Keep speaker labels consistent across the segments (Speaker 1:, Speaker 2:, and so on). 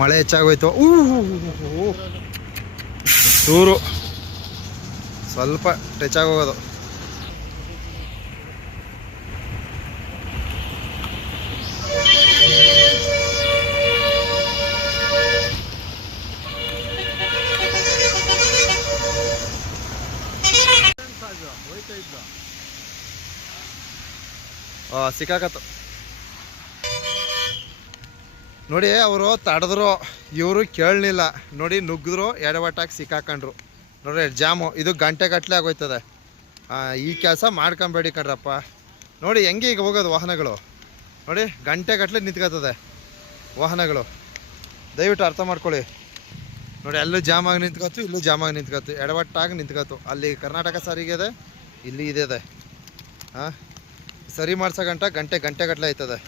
Speaker 1: ಮಳೆ ಹೆಚ್ಚಾಗೋಯ್ತು. ಊರು ಸ್ವಲ್ಪ ಟಚ್ ಆಗೋಗೋದು ಸಿಕ್ಕಾಕತ್ತು. ನೋಡಿ, ಅವರು ತಡೆದ್ರು, ಇವರು ಕೇಳಲಿಲ್ಲ. ನೋಡಿ ನುಗ್ಗಿದ್ರು ಎಡವಟ್ಟಾಗಿ ಸಿಕ್ಕಾಕೊಂಡ್ರು. ನೋಡ್ರಿ, ಜಾಮು, ಇದು ಗಂಟೆ ಗಟ್ಟಲೆ ಆಗೋಯ್ತದೆ ಈ ಕೆಲಸ ಮಾಡ್ಕೊಂಬೇಡಿ ಕಣ್ರಪ್ಪ. ನೋಡಿ, ಹೆಂಗೆ ಈಗ ಹೋಗೋದು ವಾಹನಗಳು? ನೋಡಿ ಗಂಟೆ ಗಟ್ಟಲೆ ನಿಂತ್ಕೋತದೆ ವಾಹನಗಳು. ದಯವಿಟ್ಟು ಅರ್ಥ ಮಾಡ್ಕೊಳ್ಳಿ. ನೋಡಿ, ಅಲ್ಲೂ ಜಾಮಾಗಿ ನಿಂತ್ಕೋತು ಇಲ್ಲೂ ಜಾಮಾಗಿ ನಿಂತ್ಕೋತು ಎಡವಟ್ಟಾಗಿ ನಿಂತ್ಕೋತು ಅಲ್ಲಿ ಕರ್ನಾಟಕ ಸಾರಿಗೆ ಇದೆ, ಇಲ್ಲಿ ಇದೆ ಹಾಂ ಸರಿ ಮಾಡ್ಸೋ ಗಂಟ ಗಂಟೆ ಗಂಟೆ ಗಟ್ಟಲೆ ಆಯ್ತದೆ.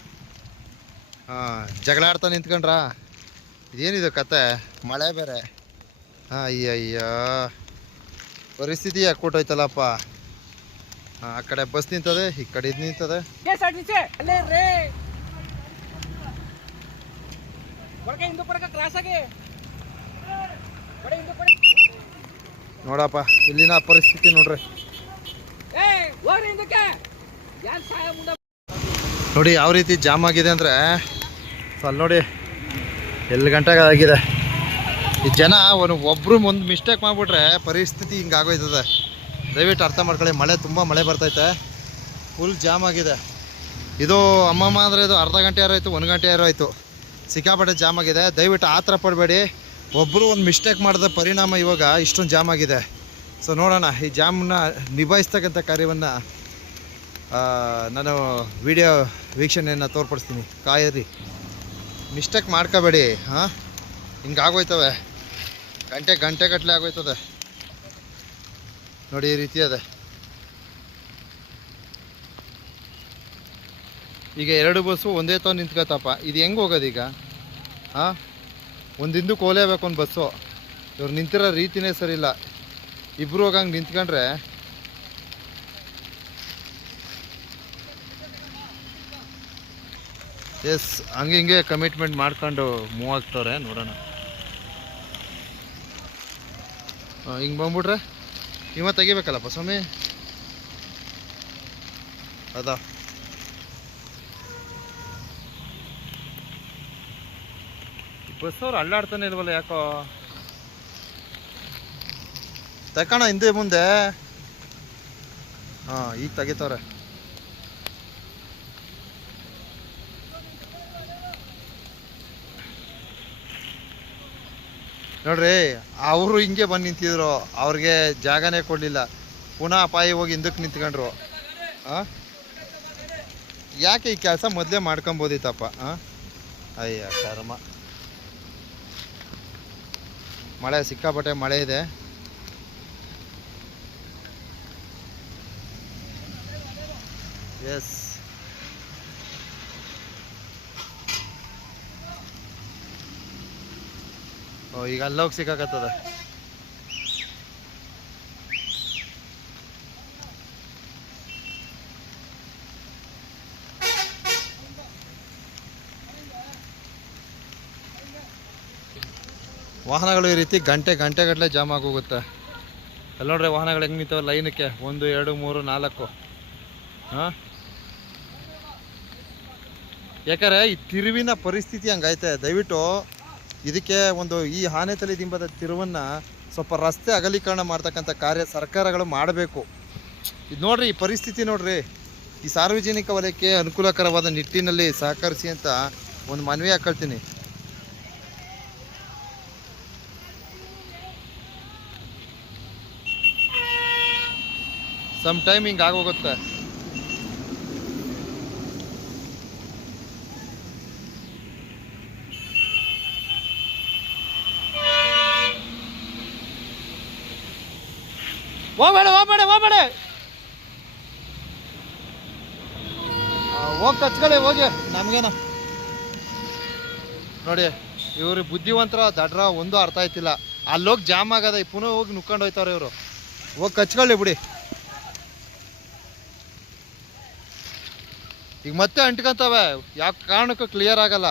Speaker 1: ಹಾಂ ಜಗಳಾಡ್ತಾ ನಿಂತ್ಕೊಂಡ್ರಾ? ಇದೇನಿದು ಕತೆ? ಮಳೆ ಬೇರೆ. ಹಾಂ ಅಯ್ಯ ಪರಿಸ್ಥಿತಿ ಯಾಕೆ ಕೊಟ್ಟೋಯ್ತಲ್ಲಪ್ಪ ಹಾಂ ಆ ಕಡೆ ಬಸ್ ನಿಂತದೆ ಈ ಕಡೆ ಇದು ನಿಂತದೆ. ನೋಡಪ್ಪ ಇಲ್ಲಿನ ಪರಿಸ್ಥಿತಿ ನೋಡ್ರಿ. ನೋಡಿ ಯಾವ ರೀತಿ ಜಾಮ್ ಆಗಿದೆ ಅಂದ್ರೆ ಅಲ್ಲಿ ನೋಡಿ ಎಲ್ಲಿ ಗಂಟೆಗೆ ಆಗಿದೆ. ಈ ಜನ ಒಂದು ಒಬ್ಬರು ಒಂದು ಮಿಸ್ಟೇಕ್ ಮಾಡಿಬಿಟ್ರೆ ಪರಿಸ್ಥಿತಿ ಹಿಂಗೆ ಆಗೋಯ್ತದೆ. ದಯವಿಟ್ಟು ಅರ್ಥ ಮಾಡ್ಕೊಳ್ಳಿ, ಮಳೆ ತುಂಬ ಮಳೆ ಬರ್ತೈತೆ. ಫುಲ್ ಜಾಮ್ ಆಗಿದೆ. ಇದು ಅಮ್ಮಮ್ಮ ಅಂದರೆ ಇದು ಅರ್ಧ ಗಂಟೆ ಯಾರು ಆಯಿತು, ಒಂದು ಗಂಟೆ ಯಾರು ಆಯಿತು. ಸಿಕ್ಕಾಪಟ್ಟೆ ಜಾಮ್ ಆಗಿದೆ. ದಯವಿಟ್ಟು ಆ ಥರ ಪಡಬೇಡಿ. ಒಬ್ಬರು ಒಂದು ಮಿಸ್ಟೇಕ್ ಮಾಡಿದ ಪರಿಣಾಮ ಇವಾಗ ಇಷ್ಟೊಂದು ಜಾಮ್ ಆಗಿದೆ. ಸೊ ನೋಡೋಣ, ಈ ಜಾಮನ್ನ ನಿಭಾಯಿಸ್ತಕ್ಕಂಥ ಕಾರ್ಯವನ್ನು ನಾನು ವಿಡಿಯೋ ವೀಕ್ಷಣೆಯನ್ನು ತೋರ್ಪಡಿಸ್ತೀನಿ. ಕಾಯಿರಿ. ಮಿಸ್ಟೇಕ್ ಮಾಡ್ಕೋಬೇಡಿ, ಹಾಂ? ಹಿಂಗಾಗೋಯ್ತವೆ ಗಂಟೆ ಗಂಟೆ ಗಟ್ಟಲೆ ಆಗೋಯ್ತದೆ. ನೋಡಿ ಈ ರೀತಿ ಅದೇ. ಈಗ ಎರಡು ಬಸ್ಸು ಒಂದೇ ತಾವು ನಿಂತ್ಕೋತಪ್ಪ ಇದು ಹೆಂಗೆ ಹೋಗೋದೀಗ ಹಾಂ? ಒಂದಿಂದು ಕೋಲೇಬೇಕು ಒಂದು ಬಸ್ಸು. ಇವ್ರು ನಿಂತಿರೋ ರೀತಿನೇ ಸರಿಯಿಲ್ಲ. ಇಬ್ಬರು ಹೋಗಂಗೆ ನಿಂತ್ಕೊಂಡ್ರೆ ಎಸ್ ಹಂಗೆ ಹಿಂಗೆ ಕಮಿಟ್ಮೆಂಟ್ ಮಾಡ್ಕೊಂಡು ಮೂವ್ ಆಗ್ತವ್ರೆ ನೋಡೋಣ. ಹಿಂಗೆ ಬಂದ್ಬಿಟ್ರೆ? ಇವ ತೆಗಿಬೇಕಲ್ಲಪ್ಪ ಸ್ವಾಮಿ? ಅದಾ. ಬಸ್ ಅವ್ರು ಅಲ್ಲಾಡ್ತಾನೆ ಇಲ್ವಲ್ಲ ಯಾಕೋ? ತಗೋಣ ಹಿಂದೆ ಮುಂದೆ. ಹಾಂ, ಈಗ ತೆಗಿತವ್ರೆ. ನೋಡ್ರಿ, ಅವರು ಹಿಂಗೆ ಬಂದು ನಿಂತಿದ್ರು, ಅವ್ರಿಗೆ ಜಾಗನೇ ಕೊಡಲಿಲ್ಲ. ಪುನಃ ಅಪಾಯಿ ಹೋಗಿ ಹಿಂದಕ್ಕೆ ನಿಂತ್ಕೊಂಡ್ರು. ಹಾಂ ಯಾಕೆ ಈ ಕೆಲಸ ಮೊದಲೇ ಮಾಡ್ಕೊಬೋದಿತ್ತಪ್ಪ ಹಾಂ ಅಯ್ಯ ಕರ್ಮ ಮಳೆ, ಸಿಕ್ಕಾಪಟ್ಟೆ ಮಳೆ ಇದೆ. ಎಸ್ ಈಗ ಅಲ್ಲೋಗಿ ಸಿಕ್ಕಾಕತ್ತದ. ವಾಹನಗಳು ಈ ರೀತಿ ಗಂಟೆ ಗಂಟೆ ಗಟ್ಟಲೆ ಜಾಮ್ ಆಗೋಗುತ್ತೆ. ಅಲ್ಲಿ ನೋಡ್ರಿ ವಾಹನಗಳು ಹೆಂಗೆ ನಿಂತವೆ ಲೈನಕ್ಕೆ ಒಂದು, ಎರಡು, ಮೂರು, ನಾಲ್ಕು. ಹಾಂ? ಯಾಕಂದ್ರೆ ಈ ತಿರುವಿನ ಪರಿಸ್ಥಿತಿ ಹಂಗೈತೆ ದಯವಿಟ್ಟು ಇದಕ್ಕೆ ಒಂದು ಈ ಆನೆತಲೆ ದಿಂಬದ ತಿರುವನ್ನು ಸ್ವಲ್ಪ ರಸ್ತೆ ಅಗಲೀಕರಣ ಮಾಡ್ತಕ್ಕಂಥ ಕಾರ್ಯ ಸರ್ಕಾರಗಳು ಮಾಡಬೇಕು. ಇದು ನೋಡ್ರಿ, ಈ ಪರಿಸ್ಥಿತಿ ನೋಡ್ರಿ. ಈ ಸಾರ್ವಜನಿಕ ವಲಯಕ್ಕೆ ಅನುಕೂಲಕರವಾದ ನಿಟ್ಟಿನಲ್ಲಿ ಸಹಕರಿಸಿ ಅಂತ ಒಂದು ಮನವಿ ಹಾಕೊಳ್ತೀನಿ. ಸಮ್ ಟೈಮ್ ಹಿಂಗೆ ಆಗೋಗುತ್ತೆ.
Speaker 2: ಹೋಗ್ಬೇಡ ಹೋಗ್ಬೇಡ ಹೋಗ್ಬೇಡ.
Speaker 1: ಹೋಗಿ ಕಚ್ಕೊಳ್ಳಿ, ಹೋಗಿ. ನಮಗೇನ? ನೋಡಿ, ಇವರು ಬುದ್ಧಿವಂತರ, ದಡ್ರ, ಒಂದು ಅರ್ಥ ಆಯ್ತಿಲ್ಲ. ಅಲ್ಲೋಗಿ ಜಾಮ್ ಆಗದ ಪುನಃ ಹೋಗಿ ನುಕ್ಕೊಂಡು ಹೋಯ್ತಾವ್ರೆ ಇವರು. ಹೋಗಿ ಕಚ್ಕೊಳ್ಳಿ ಬಿಡಿ. ಈಗ ಮತ್ತೆ ಅಂಟ್ಕೊಂತವೆ. ಯಾವ ಕಾರಣಕ್ಕೂ ಕ್ಲಿಯರ್ ಆಗಲ್ಲ.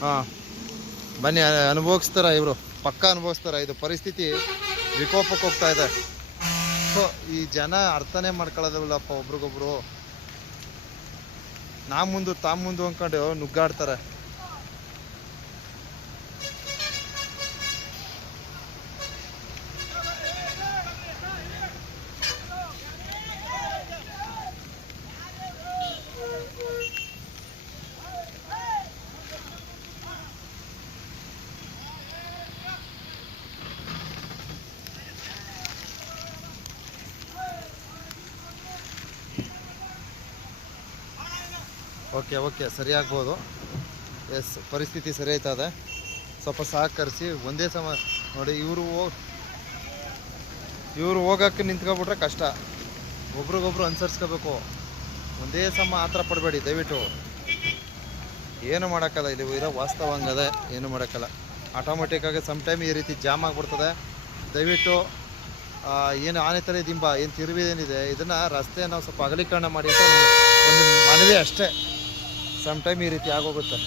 Speaker 1: ಹಾಂ. ಬನ್ನಿ ಅನುಭವಿಸ್ತಾರ ಇವರು? ಪಕ್ಕ ಅನುಭವಿಸ್ತಾರ? ಇದು ಪರಿಸ್ಥಿತಿ ವಿಕೋಪಕ್ಕೆ ಹೋಗ್ತಾ ಇದೆ. ಸೊ, ಈ ಜನ ಅರ್ಥನೇ ಮಾಡ್ಕೊಳ್ಳೋದಿಲ್ಲಪ್ಪ ಒಬ್ರಿಗೊಬ್ರು. ನಾ ಮುಂದು ತಾ ಮುಂದು ಅಂದ್ಕೊಂಡು ನುಗ್ಗಾಡ್ತಾರೆ. ಓಕೆ ಓಕೆ ಸರಿ ಆಗ್ಬೋದು ಎಸ್ ಪರಿಸ್ಥಿತಿ ಸರಿ ಆಯ್ತದೆ ಸ್ವಲ್ಪ ಸಹಕರಿಸಿ ಒಂದೇ ಸಮ ನೋಡಿ ಇವರು ಇವರು ಹೋಗಕ್ಕೆ ನಿಂತ್ಕೊಬಿಟ್ರೆ ಕಷ್ಟ. ಒಬ್ರಿಗೊಬ್ರು ಅನುಸರಿಸ್ಕೋಬೇಕು. ಒಂದೇ ಸಮ ಆತರ ಪಡಬೇಡಿ ದಯವಿಟ್ಟು. ಏನು ಮಾಡೋಕ್ಕಲ್ಲ ಇಲ್ಲಿ ಇರೋ ವಾಸ್ತವ ಹಂಗದೆ ಏನು ಮಾಡೋಕ್ಕಲ್ಲ. ಆಟೋಮೆಟಿಕ್ಕಾಗಿ ಸಮ್ ಟೈಮ್ ಈ ರೀತಿ ಜಾಮ್ ಆಗಿಬಿಡ್ತದೆ. ದಯವಿಟ್ಟು ಆ, ಏನು ಆನೆ ತಲೆ ದಿಂಬ ಏನು ತಿರುವಿದೇನಿದೆ ಇದನ್ನು ರಸ್ತೆ ನಾವು ಸ್ವಲ್ಪ ಅಗಲೀಕರಣ ಮಾಡಿ ಅಂತ ಒಂದು ಮನವಿ ಅಷ್ಟೇ. ಸಮ್ ಟೈಮ್ ಈ ರೀತಿ ಆಗೋಗುತ್ತೆ.